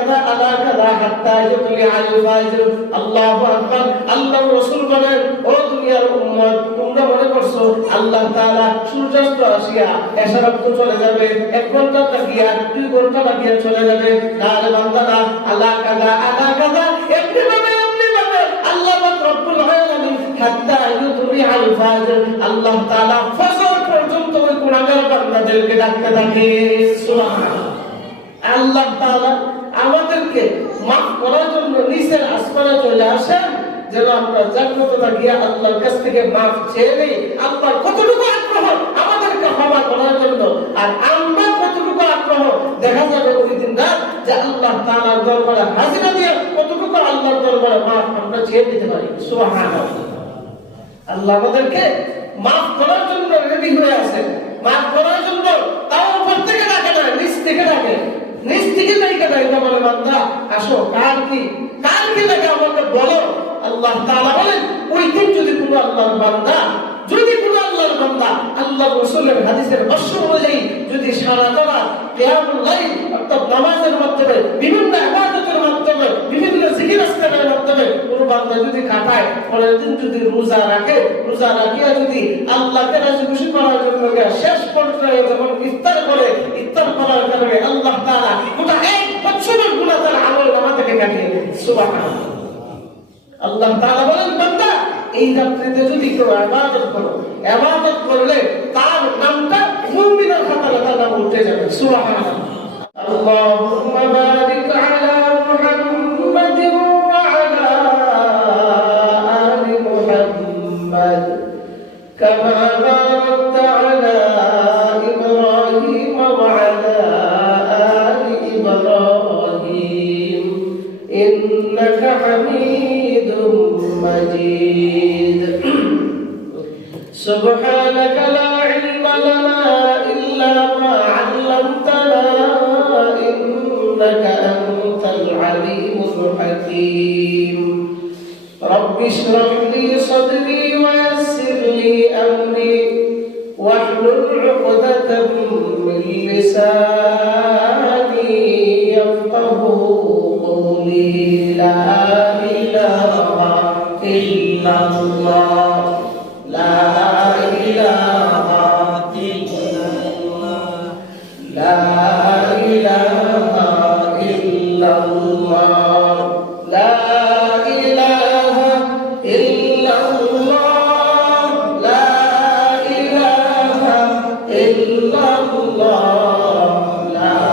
কাযা আলা কাযা হাত্তা ইউতলি আল ফাজর। আল্লাহু আকবার। আল্লাহর রাসূল বলেন, ও দুনিয়ার উম্মত, তোমরা মনে করছো আল্লাহ তাআলা সূর্যাস্ত আসিয়া এশার রক্ত চলে যাবে, 1 ঘন্টা লাগিয়া 2 ঘন্টা লাগিয়া চলে যাবে? না রে বান্দারা, আলা কাযা এমনি ভাবে আল্লাহ রব্বুল আলামিন হাত্তা ইউতলি আল ফাজর, আল্লাহ তাআলা ফজর পর্যন্ত ওই গুনাহগার বান্দাদেরকে ডাকতে থাকে। সুবহানাল্লাহ। আল্লাহ তাআলা আমাদেরকে মাফ করার জন্য নিচের আসমানে চলে আসেন, যেন আমরা জান্নাতে গিয়ে আল্লাহর কাছ থেকে মাফ চেয়ে নেই। আল্লাহর কতটুকু আগ্রহ আমাদেরকে ক্ষমা করার জন্য, আর আমরা কতটুকু আগ্রহ দেখা যাবে ওই দিন রাত যে আল্লাহ তাআলার দরবারে হাজিরা দিয়ে কতটুকু আল্লাহর দরবারে মাফ আমরা চেয়ে নিতে পারি। সুবহানাল্লাহ। আল্লাহ আমাদেরকে মাফ করার জন্য রেডি হয়ে আছেন, মাফ করার জন্য। তাও উপর থেকে ডাকে না, নিচ থেকে ডাকে। নিচ থেকে ডাকে না, এটা বলে বান্দা আসো, কার কি লাগে আমাকে বলো। আল্লাহ তাআলা বলেন, ওই দিন যদি কোনো আল্লাহর বান্দা আল্লাহ রাসূলের হাদিসের ভাষ্য অনুযায়ী যদি সারা রাত কিয়ামুল লাইল অর্থাৎ নামাজের মাধ্যমে, বিভিন্ন ইবাদতের মাধ্যমে, বিভিন্ন জিকির আজকারের মাধ্যমে কোনো বান্দা যদি কাটায়, পরের দিন যদি রোজা রাখে, রোজা রাখিয়া যদি আল্লাহকে রাজি খুশি করার জন্য শেষ পর্যায়ে যখন ইফতার করে, ইফতার করার কারণে আল্লাহ তাআলা গোটা 1 বছরের গুনাহ তার আমলনামা থেকে কাটিয়ে দেন। সুবহানাল্লাহ। আল্লাহ তাআলা বলেন, বান্দা এই রাত্রিতে যদি কেউ ইবাদত করলে তার নামটা মুমিনের খাতায় তার নাম উঠে যাবে। সুবহানাল্লাহ। আল্লাহুম্মা বারিক আলা মুহাম্মাদিন ওয়া আলা আলি মুহাম্মাদ কামা বারাকতা আলা ইব্রাহিম ওয়া আলা আলি ইব্রাহিম ইন্নাকা হামিদুম মাজিদ। سبحانك لا علم لنا إلا ما علمتنا إنك أنت العليم الحكيم رب اشرح لي صدري ويسر لي أمري واحلل عقدة من لساني يفقهوا قولي لا إله إلا الله لا إله إلا الله لا إله إلا الله لا إله إلا الله لا إله إلا الله لا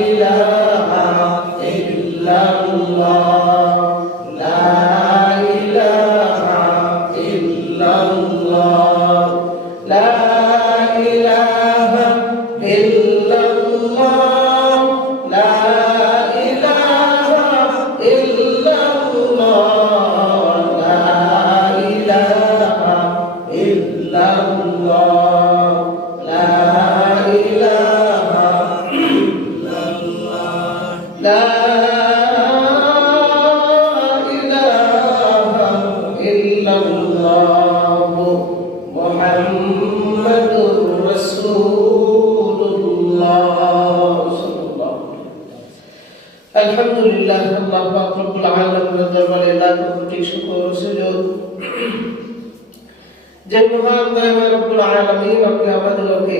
إله إلا الله لا إله إلا الله لا إله إلا الله لا إله إلا الله لا إله إلا الله لا إله إلا الله لا إله إلا الله محمد رسول الله صلى الله عليه وسلم الحمد لله الله رب العالمين দরবারে লাখ কোটি শুকর ও সুজুদ যে মহান দয়াময় রব্বুল আলামিন আপনি আমাদেরকে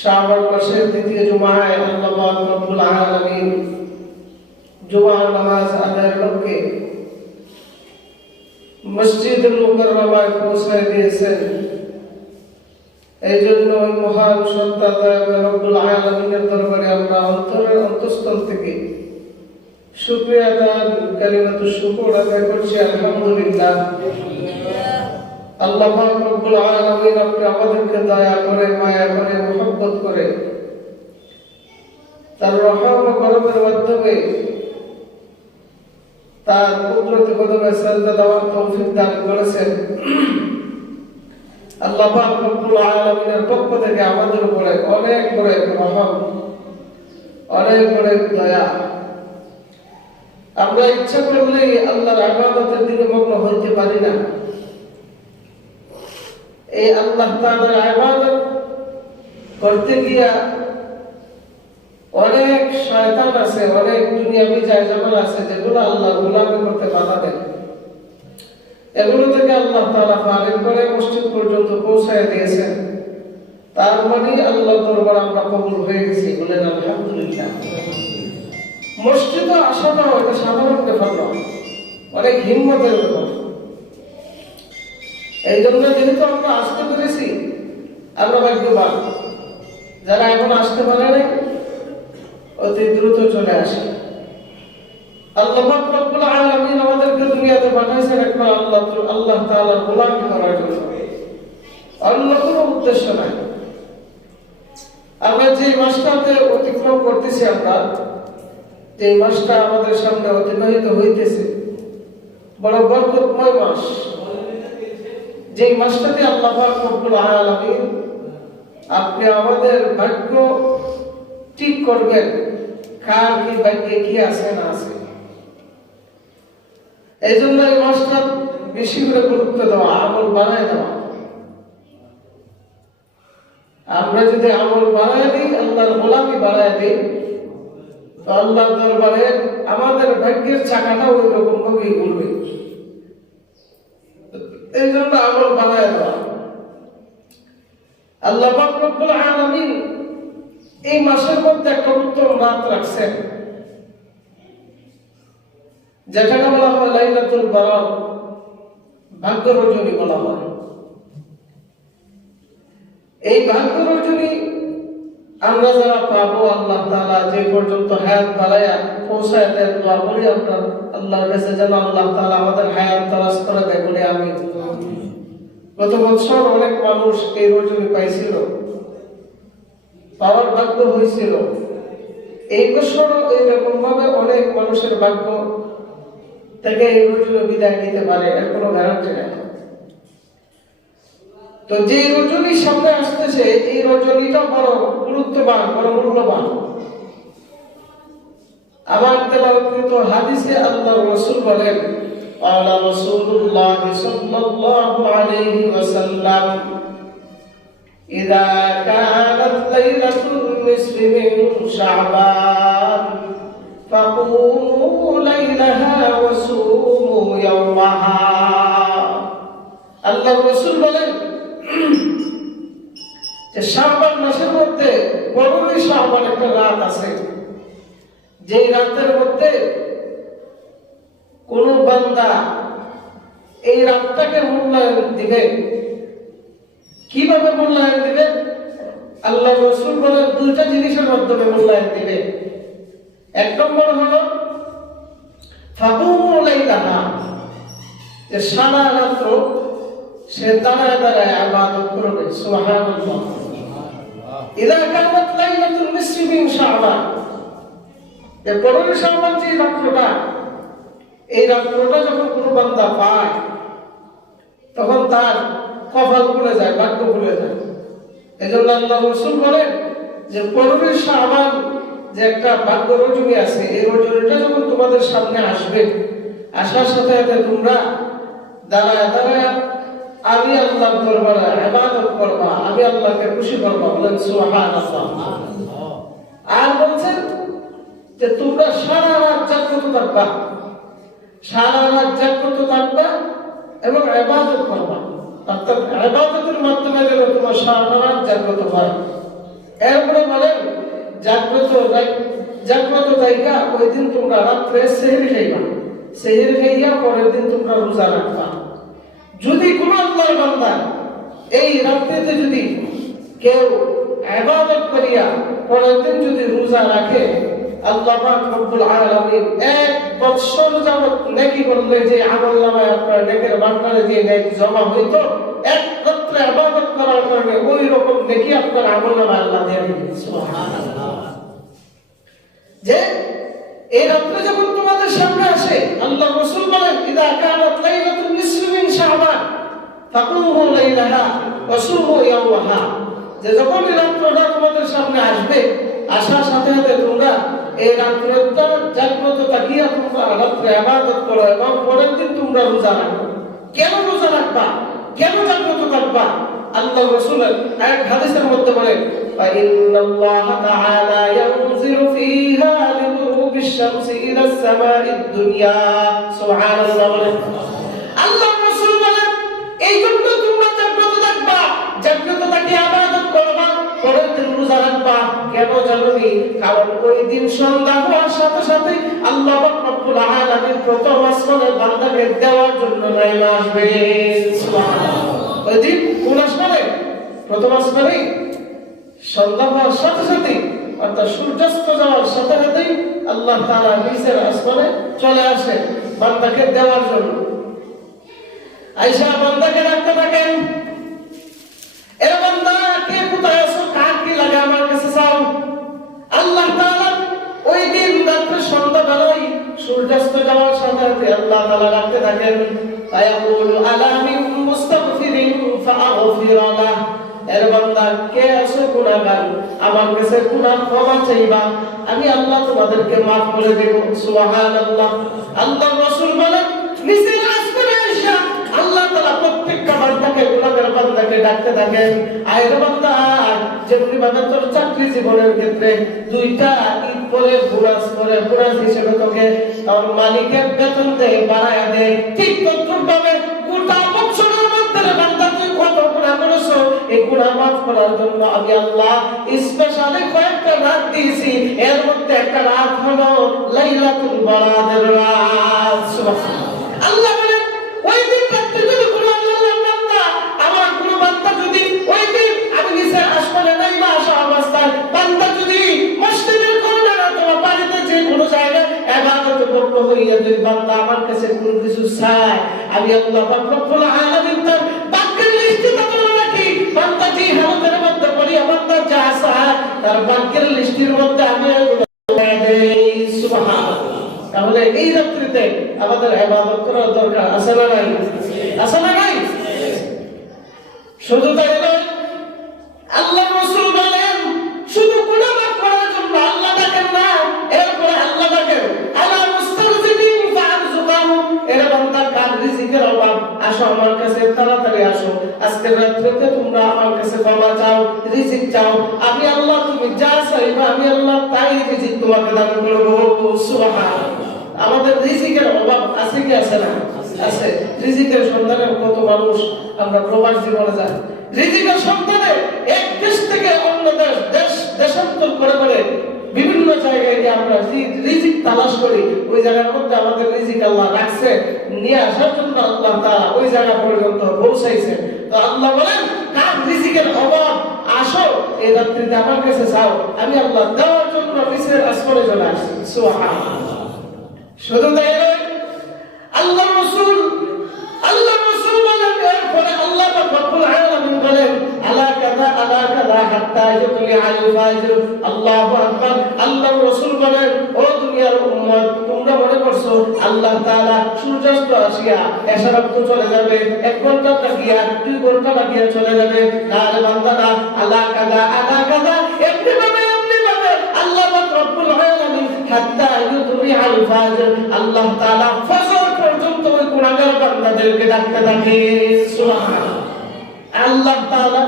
শাবান মাসের দ্বিতীয় জুমায় আল্লাহ রব্বুল আলামিন জুমার নামাজ আদায়ের লক্ষ্যে মসজিদুল মুকাররমায় পৌঁছায় দিয়েছেন। এই জন্য ওই মহান সত্তা দয়াময় রব্বুল আলামিনের দরবারে আমরা অন্তরের অন্তঃস্থল থেকে শুকরিয়া আদান কালিমাতুশ শুকর আদায় করছি। আলহামদুলিল্লাহ। আল্লাহ পাক রব্বুল আলামিন আপনি আমাদেরকে দয়া করে, মায়া করে, মহব্বত করে তার রহম ও করমের মাধ্যমে তার কুদরতি কদমে সাজদা দেওয়ার তৌফিক দান করেছেন। আল্লাহ পাক রব্বুল আলামিনের পক্ষ থেকে আমাদের উপরে অনেক বড় রহম, অনেক বড় দয়া। আমরা ইচ্ছা করলেই আল্লাহর ইবাদতের দিকে মগ্ন হইতে পারি না। এই আল্লাহ তাআলার ইবাদত করতে গিয়া অনেক শয়তান আছে, অনেক দুনিয়াবি জায়জামাল আছে যেগুলো আল্লাহর গোলামি করতে বাধা দেয়। এগুলো থেকে আল্লাহ তাআলা ফারিগ করে মসজিদ পর্যন্ত পৌঁছায় দিয়েছেন। তার মানে আল্লাহর দরবারে আমরা কবুল হয়ে গেছি, বলেন আলহামদুলিল্লাহ। মসজিদে আসাটা এটা সাধারণ ব্যাপার নয়, অনেক হিম্মতের ব্যাপার। এই জন্য যেহেতু আমরা আসতে পেরেছি আমরা ভাগ্যবান। যারা এখন আসতে পারে নাই অতি দ্রুত চলে আসে। আল্লাহ পাক রব্বুল আলামিন আমাদেরকে দুনিয়াতে পাঠাইছেন একবার আল্লাহ তাআলার গোলামি করার জন্য, অন্য কোনো উদ্দেশ্য নাই। আমরা যে মাসটাতে অতিক্রম করতেছি, আমরা যে মাসটা আমাদের সামনে অতিবাহিত হইতেছে বড় বরকতময় মাস। যে মাসটাতে আল্লাহ পাক রব্বুল আলামিন আপনি আমাদের ভাগ্য ঠিক করবেন, কার কি ভাগ্যে কি আছে না আছে। এই জন্য এই মাসটা বেশি করে গুরুত্ব দেওয়া, আমল বাড়ায় দেওয়া। আমরা যদি আমল বাড়ায় দিই, আল্লাহর গোলামি বাড়ায় দিই, তো আল্লাহর দরবারে আমাদের ভাগ্যের চাকাটা ওই রকম ভাবেই ঘুরবে। এই জন্য আমল বাড়ায় দেওয়া। আল্লাহ পাক রব্বুল আলামিন এই মাসের মধ্যে একটা উত্তম রাত রাখছেন, যেটাকে বলা হয় লাইলাতুল বারাত, ভাগ্য রজনী বলা হয়। এই ভাগ্য রজনী আমরা যারা পাবো, আল্লাহ তাআলা যে পর্যন্ত হায়াত বাড়ায়া পৌঁছায় দেন, দোয়া করি আমরা আল্লাহর কাছে যেন আল্লাহ তাআলা আমাদের হায়াত দারাজ করে দেয় বলে আমি। গত বছর অনেক মানুষ এই রজনী পাইছিল, পাওয়ার ভাগ্য হয়েছিল। এই বছরও এইরকম ভাবে অনেক মানুষের ভাগ্য থেকে এই রজনী বিদায় নিতে পারে, এর কোনো গ্যারান্টি নেই। তো যে রজনী সামনে আসতেছে, এই রজনীটা বড় গুরুত্ববান, বড় মূল্যবান। আমার তেলাওয়াতকৃত হাদিসে আল্লাহর রাসূল বলেন, ক্বালা রাসূলুল্লাহ সাল্লাল্লাহু আলাইহি ওয়াসাল্লাম, ইযা কানাত লাইলাতুন নিসফি মিন শাবান ফাকুমু লাইলাহা ওয়া সুমু ইয়াওমাহা। আল্লাহর রাসূল বলেন যে শাবান মাসের মধ্যে 15 শাবান একটা রাত আছে, যে রাতের মধ্যে কোন বান্দা এই রাতটাকে মূল্যায়ন দিবে। কিভাবে মূল্যায়ন দিবে? আল্লাহ রাসূল বলেন দুইটা জিনিসের মাধ্যমে মূল্যায়ন দিবে। এক নম্বর হলো ফাকুমু লাইলাহা, যে সারা রাত সে দাঁড়ায় দাঁড়ায় ইবাদত করবে। সুবহানাল্লাহ। ইযা কানাত লাইলাতুন নিসফি মিন শাবান, এই 15 শাবান যে রাতটা, এই রাতটা যখন কোনো বান্দা পায় তখন তার কপাল খুলে যায়, ভাগ্য খুলে যায়। এজন্য আল্লাহ রাসূল বলেন যে 15 শাবান যে একটা ভাগ্য রজনী আছে, এই রজনীটা যখন তোমাদের সামনে আসবে, আসার সাথে সাথে তোমরা দাঁড়ায় দাঁড়ায় আমি আল্লাহর দরবারে ইবাদত করবা, আমি আল্লাহকে খুশি করবা। বলেন সুবহানাল্লাহ। আর বলছেন যে তোমরা সারা রাত জাগ্রত থাকবা, সারা রাত জাগ্রত থাকবা এবং ইবাদত করবা। অর্থাৎ ইবাদতের মাধ্যমে যেন তোমার সারা রাত জাগ্রত হয়। এরপরে বলেন জাগ্রত থাইকা ওই দিন তোমরা রাত্রে সেহরি খাইবা, সেহরি খাইয়া পরের দিন তোমরা রোজা রাখবা। যদি কোনো আল্লাহর বান্দা এই রাত্রিতে যদি কেউ ইবাদত করিয়া পরের দিন যদি রোজা রাখে, আল্লাহ পাক রব্বুল আলামিন 1 বছর যাবত নেকি করলে যে আমলনামায় আপনার নেকের ভান্ডারে যে নেক জমা হইতো, এক রাত্রে ইবাদত করার কারণে ওই রকম নেকি আপনার আমলনামায় আল্লাহ দিয়ে দিবেন। সুবহানাল্লাহ। যে এই রাত্রে যখন তোমাদের সামনে আসে, আল্লাহ রাসূল বলেন ইযা কানাত লাইলাতুন নিসফি মিন শাবান ফাকুমু লাইলাহা ওয়া সুমু ইয়াওমাহা, যে যখন এই রাত্রটা তোমাদের সামনে আসবে, আসার সাথে সাথে তোমরা এই রাত্রটা জাগ্রত থাকিয়া তোমরা রাত্রে ইবাদত করো এবং পরের দিন তোমরা রোজা রাখো। কেন রোজা রাখবা? কেন জাগ্রত থাকবা? আল্লাহ রাসূল এক হাদিসের মধ্যে বলেন فإن الله تعالى ينزل فيها لغروب الشمس إلى السماء الدنيا سبحان الله আল্লাহ রাসূল বলেন এই জন্য তোমরা জাগ্রত থাকবা জাগ্রত থাকি ইবাদত করবা পরের দিন রোজা রাখবা কেন জানোনি কারণ ওই দিন সন্ধ্যা হওয়ার সাথে সাথে আল্লাহ রব্বুল আলামিন প্রথম আসমানের বান্দাকে দেওয়ার জন্য নেমে আসবে সুবহানাল্লাহ ওই দিন কোন আসমানে প্রথম আসমানে সন্ধ্যা হওয়ার সাথে সাথে অর্থাৎ সূর্যাস্ত যাওয়ার সাথে সাথেই আল্লাহ তাআলা নিচের আসমানে চলে আসে বান্দাকে দেওয়ার জন্য আয়েশা বান্দাকে ডাকতে থাকেন এ বান্দা কে কোথায় আছো কার কি লাগে আমার কাছে চাও আল্লাহ তাআলা ওই দিন রাত্রে সন্ধ্যা বেলায় সূর্যাস্ত যাওয়ার সাথে সাথে আল্লাহ তাআলা ডাকতে থাকেন ফায়াকুলু আলা মিন মুস্তাগফিরিন ফাআগফির লাহ এর বান্দা কে আছো গুনাহগার আমার কাছে গুনাহ ক্ষমা চাইবা আমি আল্লাহ তোমাদেরকে maaf করে দেব সুবহানাল্লাহ আল্লাহ রাসূল বলেন নিচে আসমানে আয়েশা আল্লাহ তাআলা প্রত্যেকটা বান্দাকে গুনাহগার বান্দাকে ডাকতে থাকেন আয়ের বান্দা যেমনি ভাবে তোর চাকরি জীবনের ক্ষেত্রে দুইটা ঈদ পরে বোনাস হিসেবে তোকে তোর মালিকের বেতন দেয় বাড়ায়া দেয় ঠিক তদ্রুপভাবে গোটা বছরের মধ্যে বান্দা তুই কত গুনাহ করেছো এই গুনাহ maaf করার জন্য আমি আল্লাহ স্পেশালি কয়েকটা রাত দিয়েছি এর মধ্যে একটা রাত হলো লাইলাতুল বরাতের রাত সুবহানাল্লাহ আল্লাহ বলেন ওই দিন রাতে যদি কোনো আল্লাহর বান্দা আমার কোনো বান্দা যদি ওই দিন আমি নিচে আসমানে নাই বা আসা অবস্থায় বান্দা যদি মসজিদের কোণে অথবা বাড়িতে যে কোনো জায়গায় ইবাদত করতে হইয়া যদি বান্দা আমার কাছে কোনো কিছু চায় আমি আল্লাহ পাক রব্বুল আলামিন তার বাক্যের লিস্টে তাকে রাখি বান্দা যে হালতের মধ্যে পড়ি বান্দা যা চায় তার বাক্যের লিস্টের মধ্যে আমি সুবহানাল্লাহ তাহলে এই রাত্রিতে আমাদের ইবাদত করার দরকার আছে না নাই আছে না নাই শুধু তাই নয় আল্লাহ রাসূল বলেন শুধু গুনাহ মাফ করার জন্য আল্লাহ ডাকেন না এরপরে আল্লাহ ডাকেন আলা মুস্তারজিবিন ফারজুকাহু এর বান্দা কার রিজিকের অভাব আসো আমার কাছে তাড়াতাড়ি আসো আজকে রাত্রিতে তোমরা আমার কাছে ক্ষমা চাও রিজিক চাও আমি আল্লাহ তুমি যা চাইবা আমি আল্লাহ তাই রিজিক তোমাকে দান করব সুবহানাল্লাহ আমাদের রিজিকের অভাব আছে কি আছে না আছে রিজিকের সন্ধানে কত মানুষ আমরা প্রবাস জীবনে যাই রিজিকের সন্ধানে এক দেশ থেকে অন্য দেশান্তর করে বিভিন্ন জায়গায় গিয়ে আমরা রিজিক তালাশ করি ওই জায়গার মধ্যে আমাদের রিজিক আল্লাহ রাখছে নিয়ে আসার জন্য আল্লাহ তাআলা ওই জায়গা পর্যন্ত পৌঁছাইছে তো আল্লাহ বলেন কার রিজিকের অভাব আসো এই রাত্রিতে আমার কাছে যাও আমি আল্লাহ দেওয়ার জন্য নিচের আসমানে চলে আসছি সুবহানাল্লাহ শুধু তাই নয় আল্লাহ রাসূল বলেন এরপরে আল্লাহ রব্বুল আলামিন বলেন আলা কাযা হাত্তা ইউতলি আল ফাজর আল্লাহু আকবার আল্লাহ রাসূল বলেন ও দুনিয়ার উম্মত তোমরা মনে করছো আল্লাহ তাআলা সূর্যাস্ত আসিয়া এশারাত চলে যাবে 1 ঘন্টা লাগিয়া 2 ঘন্টা লাগিয়া চলে যাবে তাহলে বান্দারা আলা কাযা এমনি ভাবে আল্লাহ রব্বুল আলামিন হাত্তা ইউতলি আল ফাজর আল্লাহ তাআলা ফজর পর্যন্ত ওই গুনাহগার বান্দাদেরকে ডাকতে থাকে সুবহানাল্লাহ আল্লাহ তাআলা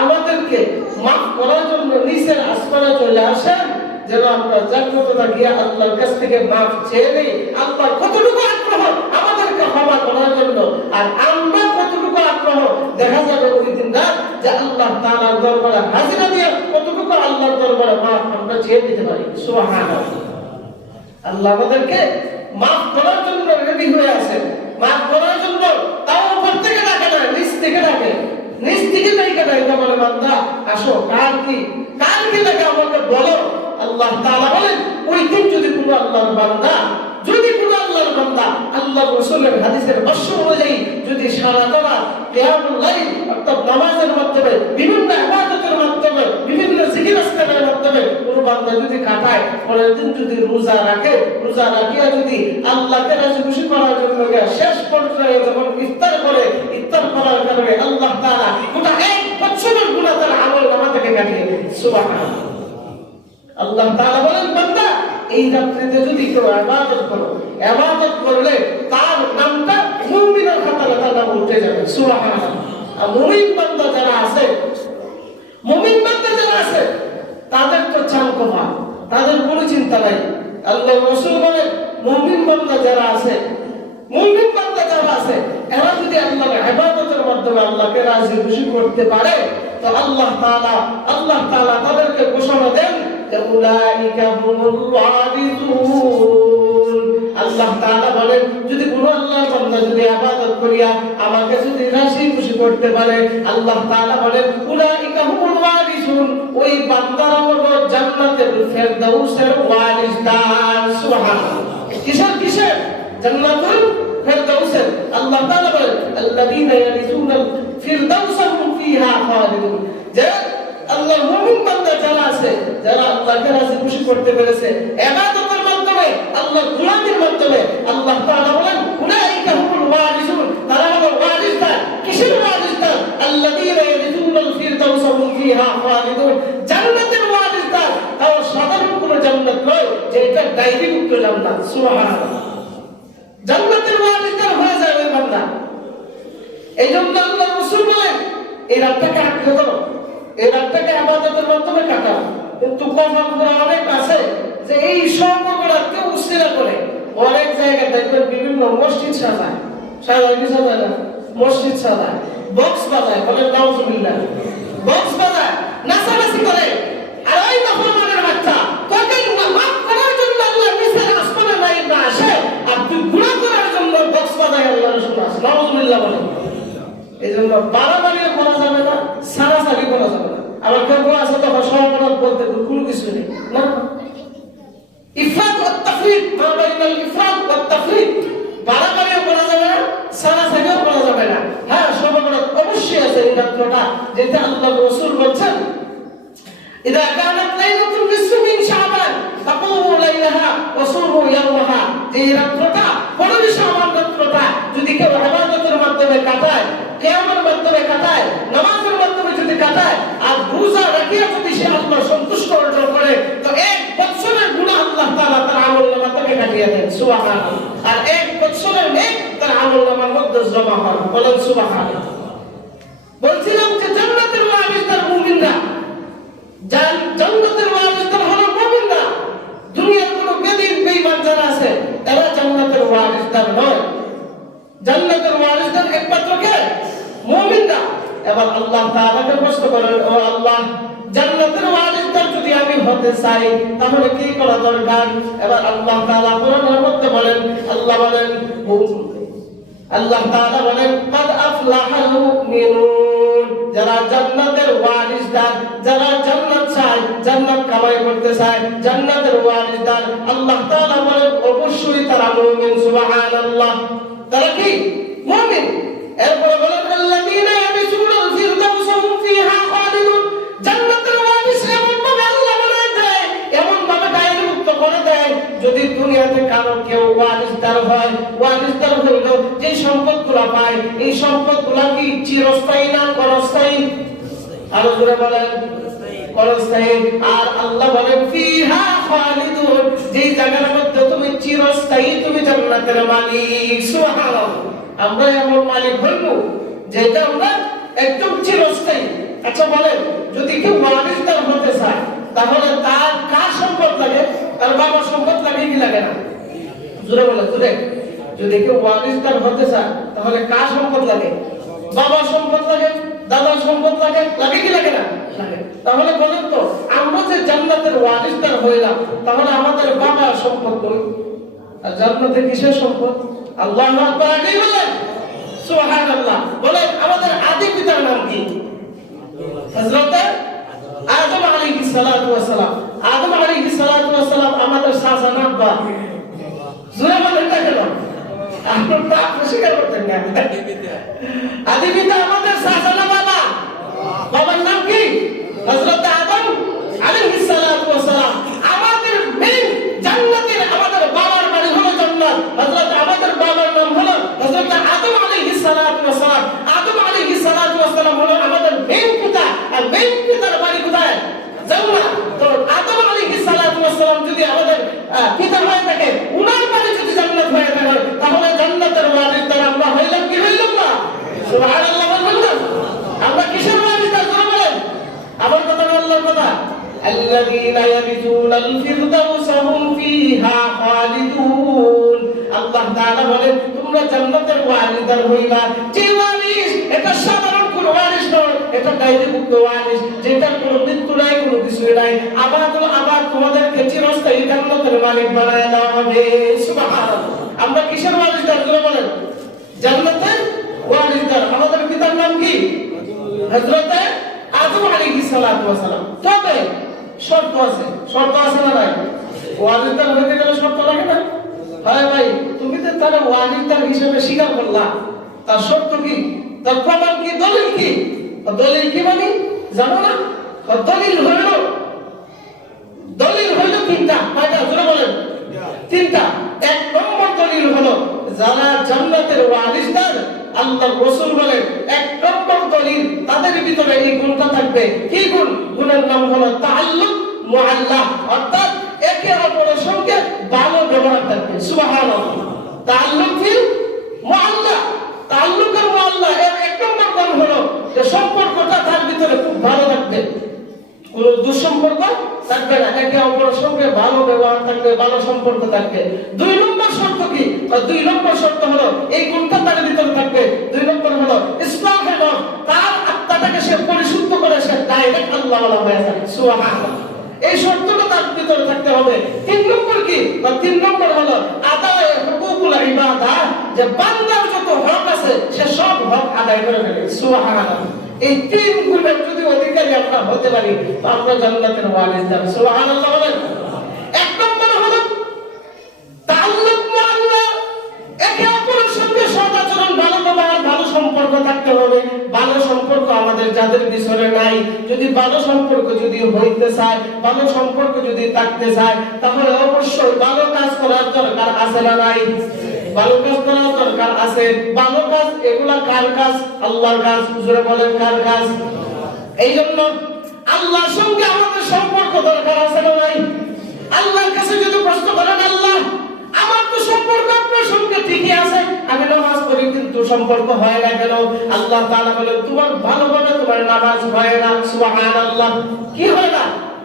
আমাদেরকে maaf করার জন্য নিচের আসমানে চলে আসেন যেন আমরা জাগ্রত থাকিয়া আল্লাহর কাছ থেকে maaf চেয়ে নেই আল্লাহ কতটুকু আগ্রহ আমাদেরকে ক্ষমা করার জন্য আর আমরা কতটুকু আগ্রহ দেখা যাবে ওই দিন রাত যে আল্লাহ তাআলার দরবারে হাজিরা দিয়ে কতটুকু আল্লাহর দরবারে maaf আমরা চেয়ে নিতে পারি সুবহানাল্লাহ আল্লাহ আমাদেরকে maaf করার জন্য রেডি হয়ে আছেন maaf করার জন্য তাও উপর থেকে ডাকে না নিচ থেকে ডাকে নিচ থেকে ডাকে না বলে বান্দা আসো কার কি লাগে আমাকে বলো আল্লাহ তাআলা বলেন ওই দিন যদি কোনো আল্লাহর বান্দা আল্লাহর রাসূলের হাদিসের ভাষ্য অনুযায়ী যদি সারা রাত কিয়ামুল লাইল অর্থাৎ নামাজের মাধ্যমে বিভিন্ন ইবাদতের মাধ্যমে বিভিন্ন জিকির আজকারের মাধ্যমে কোনো বান্দা যদি কাটায় পরের দিন যদি রোজা রাখিয়া যদি আল্লাহকে রাজি খুশি করার জন্য শেষ পর্যায়ে যখন ইফতার করার কারণে আল্লাহ তাআলা গোটা 1 বছরের গুনাহ তার আমল নামা থেকে কাটিয়ে দেন সুবহানাল্লাহ আল্লাহ তাআলা বলেন বান্দা এই রাত্রিতে যদি কেউ ইবাদত করলে তার নামটা মুমিনের খাতায় তার নাম উঠে যাবে সুবহানাল্লাহ আর মুমিন বান্দা যারা আছে আছে তাদের তো চাঙ্কমা, তাদের কোনো চিন্তা নাই। আল্লাহ রাসূল বলেন মুমিন বান্দা যারা আছে, মুমিন বান্দা যারা আছে, এরা যদি আল্লাহর ইবাদতের মাধ্যমে আল্লাহকে রাজি খুশি করতে পারে তো আল্লাহ তাআলা তাদেরকে ঘোষণা দেন যে উলাইকা হুমুল ওয়ারিসুন। আল্লাহ তাআলা বলেন যদি কোন আল্লাহর বান্দা যদি ইবাদত করিয়া আমাকে যদি রাজি খুশি করতে পারে, আল্লাহ তাআলা বলেন উলাইকা হুমুল ওয়ারিসুন, ওই বান্দারা হলো জান্নাতের ফেরদাউসের ওয়ারিসদার। সুবহানাল্লাহ। কিসের জান্নাতুল ফেরদাউসের। আল্লাহ তাআলা বলেন আল্লাযীনা ইয়ারিসুনাল ফিরদাউসা হুম ফিহা খালিদুন, যে আল্লাহর মুমিন বান্দা যারা আছে, যারা আল্লাহকে রাজি খুশি করতে পেরেছে ইবাদতের মাধ্যমে, আল্লাহর গোলামির মাধ্যমে, আল্লাহ তাআলা বলেন উলাইকা হুমুল ওয়ারিসুন, তারা হলো ওয়ারিসদার। কিসের ওয়ারিসদার? আল্লাযীনা ইয়ারিসুনাল ফিরদাউসা হুম ফিহা খালিদুন, জান্নাতের ওয়ারিসদার। তাও সাধারণ কোনো জান্নাত নয় যে এটা ডাইরেক্ট জান্নাত। সুবহানাল্লাহ। জান্নাতের ওয়ারিসদার হয়ে যায় ওই বান্দা। এইজন্য আল্লাহ রাসূল বলেন এই রাতটাকে আঁকড়ে ধরো, এই রাতটাকে ইবাদতের মাধ্যমে কাটাও। কিন্তু কফররা অনেক আছে যে এই সর্বগুলোকে উসিলা করে অনেক জায়গায় দেখবেন বিভিন্ন মসজিদ সাজায়, না মসজিদ সাজায়, বক্স বাজায়, বলেন নাউজুবিল্লাহ, বক্স বাজায়, নাচানাচি করে। আর ওই নাফরমানের বাচ্চা তোকে মাফ করার জন্য আল্লাহ নিচের আসমানে না আসে, আর তুই গুনাহ করার জন্য বক্স বাজায় আল্লাহ রাসূল আসে। নাউজুবিল্লাহ বলেন। এইজন্য বাড়াবাড়িও করা যাবে না, সারাসারি করা যাবে না। আবার কেউ আছে তখন সহমত বলতে কোনো কিছু নেই না। ইফরাত ওয়া তাফরিদ, মা বাইনাল ইফরাত ওয়া তাফরিদ, বাড়াবাড়িও করা যাবে না, সারাসারিও করা যাবে না। হ্যাঁ, সহমত অবশ্যই আছে এই রাতটা, যেটা আল্লাহ রাসূল বলেছেন ইদা কানাত লাইলাতুল নিসফি মিন শাবান ফাকুমু লাইলাহা ওয়া সুমু ইয়াওমাহা, এই রাতটা 15 শাবান রাতটা যদি কেউ ইবাদতের মাধ্যমে কাটায়, কিয়ামের মাধ্যমে কাটায়, নামাজের মাধ্যমে যদি কাটায়, আর রোজা রাখিয়া যদি সে আল্লাহর সন্তুষ্ট অর্জন করে তো 1 বছরের গুনাহ আল্লাহ তাআলা তার আমলনামা থেকে কাটিয়ে দেন। সুবহানাল্লাহ। আর 1 বছরের নেক তার আমলনামার মধ্যে জমা হয়। বলেন সুবহানাল্লাহ। বলছিলাম যে জান্নাতের ওয়ারিসদার মুমিনরা, জান্নাতের ওয়ারিসদার হলো মুমিনরা। দুনিয়ার কোনো বেঈমান যারা আছে তারা জান্নাতের ওয়ারিসদার নয়। জান্নাতের ওয়ারিসদার একমাত্র কে? মুমিনরা। এবার আল্লাহ তাআলাকে প্রশ্ন করেন, ও আল্লাহ, জান্নাতের ওয়ারিসদার যদি আমি হতে চাই তাহলে কি করা দরকার? এবার আল্লাহ তাআলা কোরআনের মধ্যে বলেন, আল্লাহ তাআলা বলেন কাদ আফলাহাল মুমিনুন, যারা জান্নাতের ওয়ারিসদার, যারা জান্নাত চায়, জান্নাত কামাই করতে চায়, জান্নাতের ওয়ারিসদার, আল্লাহ তাআলা বলেন অবশ্যই তারা মুমিন। সুবহানাল্লাহ। তারা কি? মুমিন। এরপরে বলেন আল্লাযীনা ইয়ারিসুনাল ফিরদাউসা হুম ফিহা খালিদুন, জান্নাতের ওয়ারিস এমন ভাবে আল্লাহ বানায় দেয়, এমন ভাবে ডাইরেক্ট করে দেয়, যদি দুনিয়াতে কারো কেউ ওয়ারিসদার হয়, ওয়ারিসদার হইলো যে সম্পদগুলো পায়, এই সম্পদগুলো কি চিরস্থায়ী না ক্ষণস্থায়ী? আরো জোরে বলেন ক্ষণস্থায়ী। আর আল্লাহ বলেন ফিহা খালিদুন, যে জায়গার মধ্যে তুমি চিরস্থায়ী, তুমি জান্নাতের মালিক। সুবহানাল্লাহ। আমরা এমন মালিক হইব যেটা আমরা একদম চিরস্থায়ী। আচ্ছা বলেন, যদি কেউ ওয়ারিসদার হতে চায় তাহলে তার কার সম্পদ লাগে? তার বাবার সম্পদ লাগে কি লাগে না? জোরে বলেন, জোরে। যদি কেউ ওয়ারিসদার হতে চায় তাহলে কার সম্পদ লাগে? বাবার সম্পদ লাগে, দাদার সম্পদ লাগে, লাগে কি লাগে না? লাগে। তাহলে বলেন তো, আমরা যে জান্নাতের ওয়ারিসদার হইলাম তাহলে আমাদের বাবার সম্পদ কই? আর জান্নাতে কিসের সম্পদ? আল্লাহু আকবার। আগে বলেন সুবহানাল্লাহ। বলেন আমাদের আদি পিতার নাম কি? হযরত আদম আলাইহিস সালাতু ওয়াস সালাম। আদম আলাইহিস সালাতু ওয়াস সালাম আমাদের চাচা না আব্বা? জোরে বলেন না কেন? আপনারা স্বীকার করতেন না? আদি পিতা আমাদের চাচা না বাবা? বাবার নাম কি? হযরত আদম আলাইহিস সালাতু ওয়াস সালাম। আমাদের মেইন জান্নাতের আমাদের বাবার বাড়ি হলো জান্নাত। হযরত আমাদের বাবার নাম হলো হযরত আদম আলাইহিস সালাতু ওয়াস সালাম। আদম আলাইহিস সালাতু ওয়াস সালাম হলো আমাদের মেইন পিতা, আর মেইন পিতার বাড়ি কোথায়? জান্নাত। তো আদম আলাইহিস সালাতু ওয়াস সালাম যদি আমাদের পিতা হয়ে থাকে, উনার বাড়ি যদি জান্নাত হয়ে থাকে, তাহলে জান্নাতের ওয়ারিসদার আমরা হইলাম কি হইলাম না? সুবহানাল্লাহ বলবেন না? আমরা কিসের ওয়ারিসদার? বলেন। আবার কথা আল্লাহ নম্বর কথা, আল্লাযীনা ইয়ারিসুনাল ফিরদাউস হুম ফিহা খালিদুন। আল্লাহ তাআলা বলেন তোমরা জান্নাতের ওয়ারিসদার হইবা। যে ওয়ারিস এটা সাধারণ কোন ওয়ারিস নয়, এটা দায়িত্বযুক্ত ওয়ারিস, যেটার কোনো মৃত্যু নাই, কোনো কিছু নাই। আবার তোমাদেরকে চিরস্থায়ী জান্নাতের মালিক বানায় দেওয়া হবে। সুবহানাল্লাহ। আমরা কিসের ওয়ারিসদার বলেন? জান্নাতের ওয়ারিসদার। আমাদের পিতার নাম কি? হযরত আদম আলাইহিস সালাতু ওয়াস সালাম। তবে শর্ত আছে না নাই? ওয়ারিসদার হইতে গেলে শর্ত লাগে না? ভাই ভাই, তুমি তো তার ওয়ারিসদার হিসেবে স্বীকার করলা, তার শর্ত কি, তার প্রমাণ কি, দলিল কি? দলিল কি মানে জানো না? দলিল হইল তিনটা। কয়টা জোরে বলেন? তিনটা। এক নম্বর দলিল হলো যারা জান্নাতের ওয়ারিসদার, আল্লাহর রাসূল বলেন এক নম্বর দলিল তাদের ভিতরে এই গুণটা থাকবে। কি গুণ? গুণের নাম হলো তাআল্লুক মুআল্লা, অর্থাৎ একে অপরের সঙ্গে ভালো ব্যবহার থাকবে। সুবহানাল্লাহ। তাআল্লুক ফিল মুআল্লা, তাআল্লুকের মুআল্লা এর এক নম্বর গুণ হলো যে সম্পর্কটা তার ভিতরে খুব ভালো থাকবে, কোনো দুঃসম্পর্ক থাকবে না, একে অপরের সঙ্গে ভালো ব্যবহার থাকবে, ভালো সম্পর্ক থাকবে। দুই নম্বর শর্ত কি? দুই নম্বর শর্ত হলো এই গুণটা তার ভিতরে থাকবে। দুই নম্বর হলো ইসলাহে নফস, তার আত্মাটাকে সে পরিশুদ্ধ করে সে ডাইরেক্ট আল্লাহ ওয়ালা হয়ে যাবে। সুবহানাল্লাহ। এই শর্তটা তার ভিতরে থাকতে হবে। তিন নম্বর কি? তিন নম্বর হলো আদায়ে হুকুকুল ইবাদাহ, যে বান্দার যত হক আছে সে সব হক আদায় করে ফেলে। সুবহানাল্লাহ। এই তিন গুণের যদি অধিকারী আমরা হতে পারি তো আমরা জান্নাতের ওয়ারিসদার। সুবহানাল্লাহ বলেন। এক নম্বর হলো তাআল্লুক মুআল্লা, একে অপরের সঙ্গে সদাচরণ, ভালো ব্যবহার, ভালো সম্পর্ক থাকতে হবে। ভালো সম্পর্ক আমাদের যাদের ভিতরে নাই, যদি ভালো সম্পর্ক যদি হইতে চায়, ভালো সম্পর্ক যদি থাকতে চায়, তাহলে অবশ্যই ভালো কাজ করার দরকার আছে না নাই? ভালো কাজ করার দরকার আছে। ভালো কাজ এগুলা কার কাজ? আল্লাহর কাজ। জোরে বলেন কার কাজ? এই জন্য আল্লাহর সঙ্গে আমাদের সম্পর্ক দরকার আছে না নাই? আল্লাহর কাছে যদি প্রশ্ন করেন, আল্লাহ আমার তো সম্পর্ক আপনার সঙ্গে ঠিকই আছে, আমি নামাজ পড়ি কিন্তু সম্পর্ক হয় না কেন? আল্লাহ তাআলা বলেন তোমার ভালোভাবে তোমার নামাজ হয় না। সুবহানাল্লাহ। কি হয় না?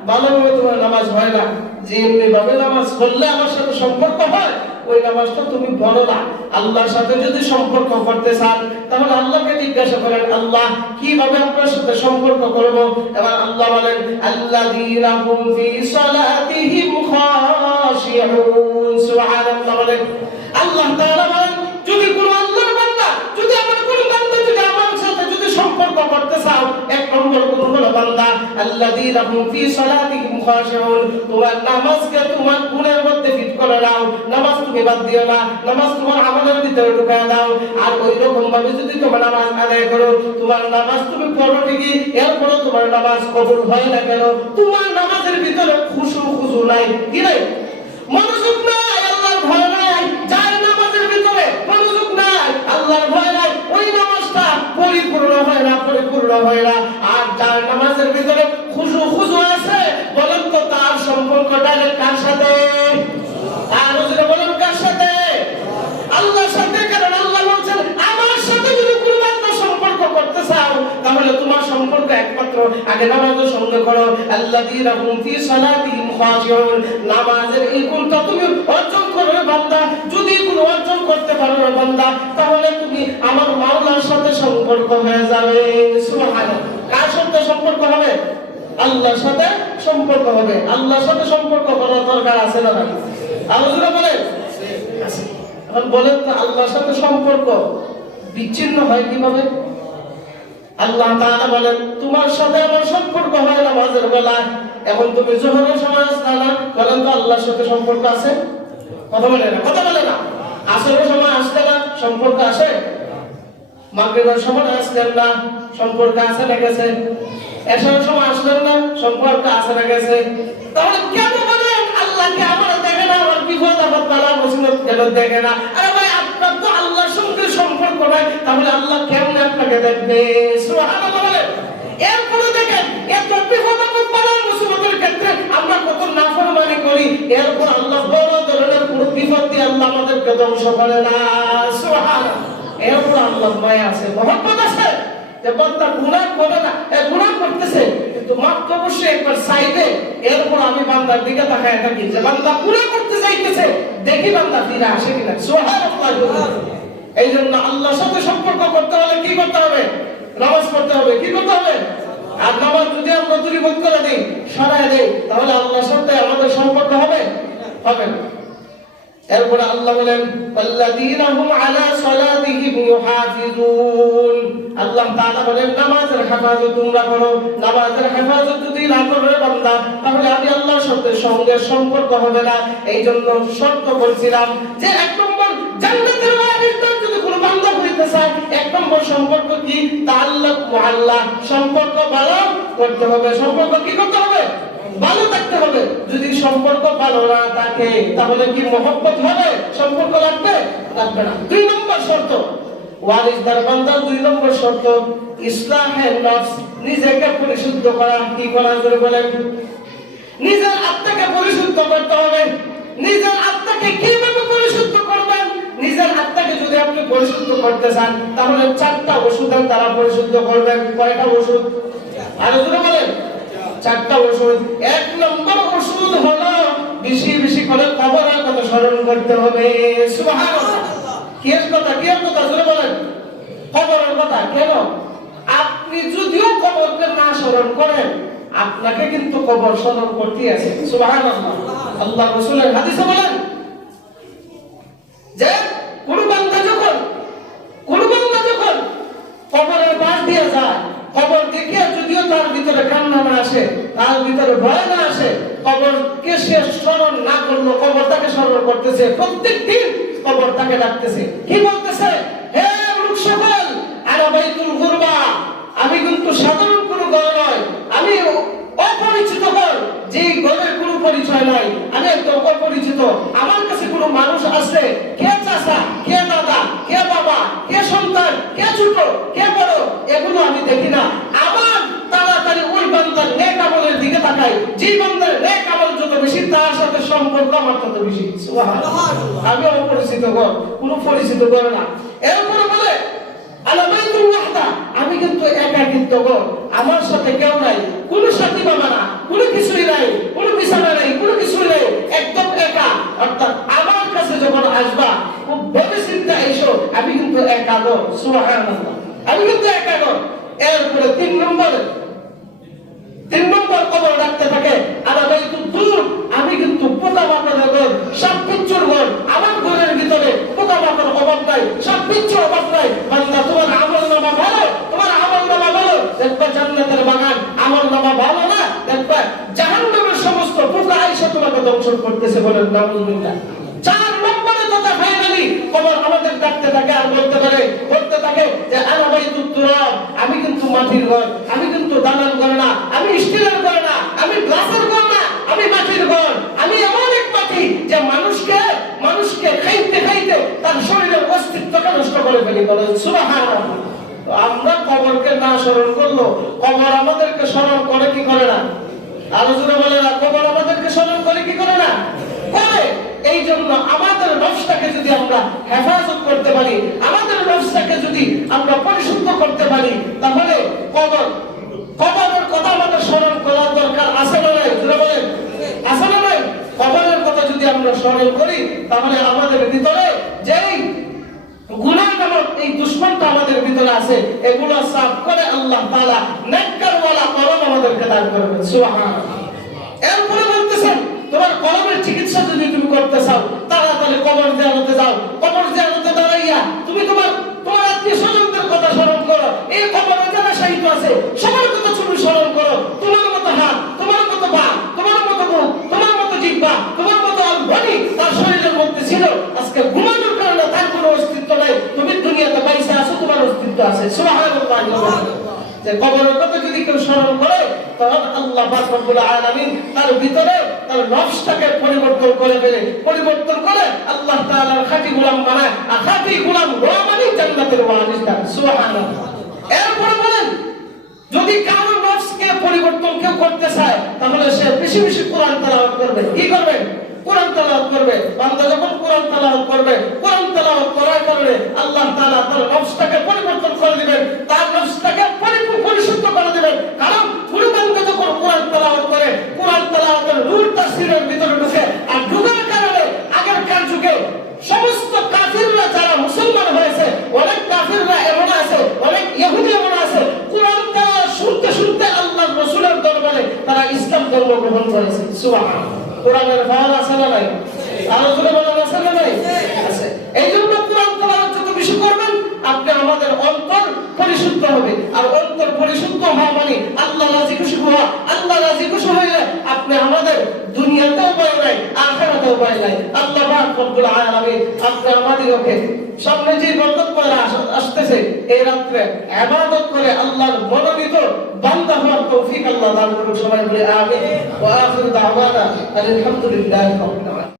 ভালোভাবে তোমার নামাজ হয় না। যেমনি ভাবে নামাজ পড়লে আমার সাথে সম্পর্ক হয়, ওই নামাজটা তুমি পড়ো না। আল্লাহর সাথে যদি সম্পর্ক করতে চান তাহলে আল্লাহকে জিজ্ঞাসা করেন, আল্লাহ কিভাবে আপনার সাথে সম্পর্ক করব? এবার আল্লাহ বলেন আল্লাযীনা হুম ফি সালাতিহিম খাশিউন। সুবহানাল্লাহ বলেন। আল্লাহ তাআলা বলেন যদি কোন আল্লাহর বান্দা, যদি আমার কোন বান্দা যদি আমার সাথে যদি সম্পর্ক করতে চাও, এক নম্বর গুণ হলো বান্দা আল্লাযীনা হুম ফি সালাতিহিম খাশিউন, তোমার নামাজকে তোমার গুণের মধ্যে ফিট করে নাও। নামাজ তুমি বাদ দিও না, নামাজ তোমার আমলের ভিতরে ঢুকায় দাও। আর ওই রকম ভাবে যদি তোমার নামাজ আদায় করো, তোমার নামাজ তুমি পড়ো ঠিকই, এরপরও তোমার নামাজ কবুল হয় না কেন? তোমার নামাজের ভিতরে খুশু নাই, কি নাই? মনোযোগ নাই, আল্লাহর ভয় নাই। যার নামাজের ভিতরে মনোযোগ নাই, আল্লাহর ভয় নাই, ওই নামাজটা পরিপূর্ণ হয় না। আর যার নামাজের ভিতরে খুশু আছে, বলেন তো তার সম্পর্কটা কার সাথে? আর যদি বলেন কার সাথে? আল্লাহর সাথে। কারণ আল্লাহ বলেন আমার সাথে যদি কোনো বান্দা সম্পর্ক করতে চাও তাহলে তোমার সম্পর্ক একমাত্র আগে নামাজের সঙ্গে করো। আল্লাযীনা হুম ফি সালাতিহিম খাশিউন, নামাজের এই গুণটা তুমি অর্জন করবে বান্দা। যদি কোনো অর্জন করতে পারো বান্দা, তাহলে তুমি আমার মাওলার সাথে সম্পর্ক হয়ে যাবে। সুবহানাল্লাহ। কার সাথে সম্পর্ক হবে? আল্লাহর সাথে সম্পর্ক হবে। আল্লাহর সাথে সম্পর্ক করার দরকার আছে না নাই? আলোচনা বলেন। এখন বলেন তো আল্লাহর সাথে সম্পর্ক বিচ্ছিন্ন হয় কিভাবে? আল্লাহ তাআলা বলেন তোমার সাথে আমার সম্পর্ক হয় নামাজের বেলায়। এখন তুমি যোহরের সময় আসলে না, বলেন তো আল্লাহর সাথে সম্পর্ক আছে? কথা বলে না। আসরের সময় আসলে না, সম্পর্ক আছে? মাগরিবের সময় আসলেন না, সম্পর্ক আছে না গেছে? এশারের সময় আসলেন না, সম্পর্ক আছে না গেছে? তাহলে কেন বলেন আল্লাহকে আমার দেখে না, আমার বিপদ আপদ বালা মুসিবত কেন দেখে না? আরে ভাই আপনার তো আল্লাহর সঙ্গে সম্পর্ক নাই, তাহলে আল্লাহ কেমন আপনাকে দেখবে? সুবহানাল্লাহ বলেন। এরপরে দেখেন এত বিপদ আপদ বালা মুসিবতের ক্ষেত্রে আমরা কত নাফরমানি করি, এরপর আল্লাহ বড় ধরনের কোনো বিপদ দিয়ে আল্লাহ আমাদেরকে ধ্বংস করে না। সুবহানাল্লাহ। এরপর আল্লাহ মায়া আছে, মহব্বত আছে যে বান্দা গুনাহ করে না, গুনাহ করতেছে কিন্তু মাত্র অবশ্যই একবার চাইবে, এরপর আমি বান্দার দিকে তাকায় থাকি যে বান্দা পুরো করতে চাইতেছে, দেখি বান্দা ফিরে আসে কিনা। সুবহানাল্লাহ। এই জন্য আল্লাহর সাথে সম্পর্ক করতে হলে কি করতে হবে? নামাজ পড়তে হবে। কি করতে হবে? আর নামাজ যদি আমরা দূরীভূত করে দিই, সরায় দেই, তাহলে আল্লাহর সাথে আমাদের সম্পর্ক হবে? হবে না। এরপরে আল্লাহ বলেন আল্লাযীনা হুম আলা সালাতিহিম ইউহাফিজুন। আল্লাহ তাআলা বলেন নামাজের হেফাজত তোমরা করো। নামাজের হেফাজত যদি না করো বান্দা, তাহলে আমি আল্লাহর সাথে সঙ্গে সম্পর্ক হবে না। এই জন্য শর্ত বলছিলাম যে এক নম্বর জান্নাতের ওয়ারিসদের যদি কোনো বান্দা হইতে চায়, এক নম্বর সম্পর্ক কি? তাআল্লুক মুআল্লাহ, সম্পর্ক ভালো করতে হবে। সম্পর্ক কি করতে হবে? ভালো থাকতে হবে। যদি সম্পর্ক ভালো না থাকে তাহলে কি মহব্বত হবে? সম্পর্ক লাগবে? লাগবে না। দুই নম্বর শর্ত ওয়ারিসদার বান্দার দুই নম্বর শর্ত ইসলাহে নফস, নিজেকে পরিশুদ্ধ করা। কি করা জোরে বলেন? নিজের আত্মাকে পরিশুদ্ধ করতে হবে। নিজের আত্মাকে কিভাবে পরিশুদ্ধ করবেন? নিজের আত্মাকে যদি আপনি পরিশুদ্ধ করতে চান তাহলে 4টা ওষুধের দ্বারা পরিশুদ্ধ করবেন। কয়টা ওষুধ? আর জোরে বলেন? 4টা ওষুধ। এক নম্বর ওষুধ হলো বেশি বেশি করে কবরের কথা স্মরণ করতে হবে। সুবহানাল্লাহ। কিসের কথা? কিসের কথা জোরে বলেন? কবরের কথা। কেন? আপনি যদিও কবরকে না স্মরণ করেন, আপনাকে কিন্তু কবর স্মরণ করতেই আছে। সুবহানাল্লাহ। আল্লাহ রাসূলের হাদিসে বলেন যে কোন বান্দা যখন কবরের পাশ দিয়ে যায়, কবর দেখিয়া যদিও তার ভিতরে কান্না না আসে, তার ভিতরে ভয় না আসে, কবরকে সে স্মরণ না করলো, কবর তাকে স্মরণ করতেছে। প্রত্যেকদিন কবর তাকে ডাকতেছে। কি বলতেছে? হে লোক সকল, আনা বাইতুল গুরবা, আমি কিন্তু সাধারণ কোনো ঘর নয়, আমি অপরিচিত ঘর, যেই ঘরের কোনো পরিচয় নাই, আমি একদম অপরিচিত। আমার কাছে কোনো মানুষ আছে, কে চাচা, কে দাদা, কে বাবা, কে সন্তান, কে ছোট, কে বড়, এগুলো আমি দেখি না। আমার তাড়াতাড়ি ওই বান্দার নেক আমলের দিকে তাকাই। যে বান্দার নেক আমল যত বেশি, তার সাথে সম্পর্ক আমার তত বেশি। সুবহানাল্লাহ। আমি অপরিচিত ঘর, কোনো পরিচিত ঘর না। এরপরে বলে আলা বাইতুল ওয়াহদা, আমি কিন্তু একাকিত্ব ঘর, আমার সাথে কেউ নাই, কোনো সাথী বাবা না, কোনো কিছুই নাই, কোনো বিছানা নাই, কোনো কিছুই নাই, একদম একা। অর্থাৎ আমার কাছে যখন আসবা খুব ভেবে চিন্তা এসো, আমি কিন্তু একা ঘর। সুবহানাল্লাহ। আমি কিন্তু একা ঘর। এরপরে 3 নম্বর কবর ডাকতে থাকে আলা বাইতুদ দুর, আমি কিন্তু পোকামাকড়ের ঘর, সাপ বিচ্ছুর ঘর। আমার ঘরের ভিতরে পোকামাকড় অভাব নাই, সাপ বিচ্ছুর অভাব নাই। বান্দা তোমার আমলনামা ভালো, তোমার আমলনামা ভালো, দেখবা জান্নাতের বাগান। আমলনামা ভালো না, দেখবা জাহান্নামের সমস্ত পোকা আইসা তোমাকে দংশন করতেছে। বলেন নাউযুবিল্লাহ। 4 নম্বরে কথা ফাইনালি কবর আমাদের ডাকতে থাকে আর বলতে থাকে যে আনা বাইতুত তুরাব, আমি কিন্তু মাটির ঘর, আমি কিন্তু দালান ঘর না, আমি স্টিলের ঘর না, আমি গ্লাসের ঘর না, আমি মাটির ঘর। আমি এমন এক মাটি যে মানুষকে খাইতে খাইতে তার শরীরের অস্তিত্বকে নষ্ট করে ফেলি। বলেন সুবহানাল্লাহ। তো আমরা কবরকে না স্মরণ করলো, কবর আমাদেরকে স্মরণ করে কি করে না? আরো জোরে বলে না, কবর আমাদেরকে স্মরণ করে কি করে না? করে। এই জন্য আমাদের নফসটাকে যদি আমরা হেফাজত করতে পারি, আমাদের নফসটাকে যদি আমরা পরিশুদ্ধ করতে পারি, তাহলে কবরের কথা আমাদের স্মরণ করার দরকার আছে না নাই? জোরে বলেন, আছে না নাই? কবরের কথা যদি আমরা স্মরণ করি, তাহলে আমাদের ভিতরে যেই গুনাহ নামক এই দুশমনটা আমাদের ভিতরে আছে, এগুলো সাফ করে আল্লাহ তাআলা নেককারওয়ালা কলম আমাদেরকে দান করবেন। সুবহানাল্লাহ। এরপরে বলতেছেন তোমার কলমের চিকিৎসা যদি তুমি করতে চাও, তাড়াতাড়ি কবর জিয়ারতে যাও। কবর জিয়ারতে দাঁড়াইয়া তুমি তোমার আত্মীয় স্বজনদের কথা স্মরণ করো। এই কবরে যারা শহীদ আছে সবার কথা তুমি স্মরণ করো। তোমার মতো হাত, তোমার মতো পা, তোমার মতো মুখ, তোমার মতো জিহ্বা, তোমার মতো অঙ্গনি তার শরীরের মধ্যে ছিল। আজকে ঘুমানোর কারণে তার কোনো অস্তিত্ব নাই। তুমি দুনিয়াতে পয়সা আছো, তোমার অস্তিত্ব আছে। সুবহানাল্লাহ। যে কবরের কথা যদি কেউ স্মরণ করে, তখন আল্লাহ পাক রব্বুল আলামিন তার ভিতরে তার নফসটাকে পরিবর্তন করে ফেলে, পরিবর্তন করে আল্লাহ তাআলার খাঁটি গোলাম বানায়। আর খাঁটি গোলাম হওয়া মানে জান্নাতের ওয়ারিসদার। সুবহানাল্লাহ। এরপরে বলেন যদি কারো নফসকে পরিবর্তন কেউ করতে চায়, তাহলে সে বেশি বেশি কোরআন তেলাওয়াত করবে। কি করবে? কোরআন তেলাওয়াত করবে। বান্দা যখন কোরআন তেলাওয়াত করবে, কোরআন তেলাওয়াত করার কারণে আল্লাহ তাআলা তার নফসটাকে পরিবর্তন করে দিবেন, তার নফসটাকে পরিশুদ্ধ করে দিবেন। কারণ কোন বান্দা যখন সমস্ত কাফিররা যারা মুসলমান হয়েছে, অনেক কাফিররা এমন আছে, অনেক ইহুদি এমন আছে, কোরআন তেলাওয়াত শুনতে শুনতে আল্লাহর রাসূলের দরবারে তারা ইসলাম ধর্ম গ্রহণ করেছে। সুবহানাল্লাহ। কোরআনের ভার আছে না নাই? আলোচনা বলার আছে না নাই? আছে। এই জন্য কোরআন তেলাওয়াত যত বেশি করবেন, আপনি আমাদের অন্তর পরিশুদ্ধ হবে। আর অন্তর পরিশুদ্ধ হওয়া মানে আল্লাহ রাজি খুশি হওয়া। আল্লাহ রাজি খুশি হইলে আপনি আমাদের দুনিয়াতেও পাই নাই, আখিরাতেও পাই নাই। আল্লাহ পাক রব্বুল আলামিন আপনি আমাদেরকে সামনে যে বরকত পয়লা আসতেছে, এই রাত্রে ইবাদত করে আল্লাহর মনোনীত বান্দা হওয়ার তৌফিক আল্লাহ দান করুন। সবাই বলে আমিন। ওয়া আখিরু দাওয়ানা আলহামদুলিল্লাহি রাব্বিল আলামিন।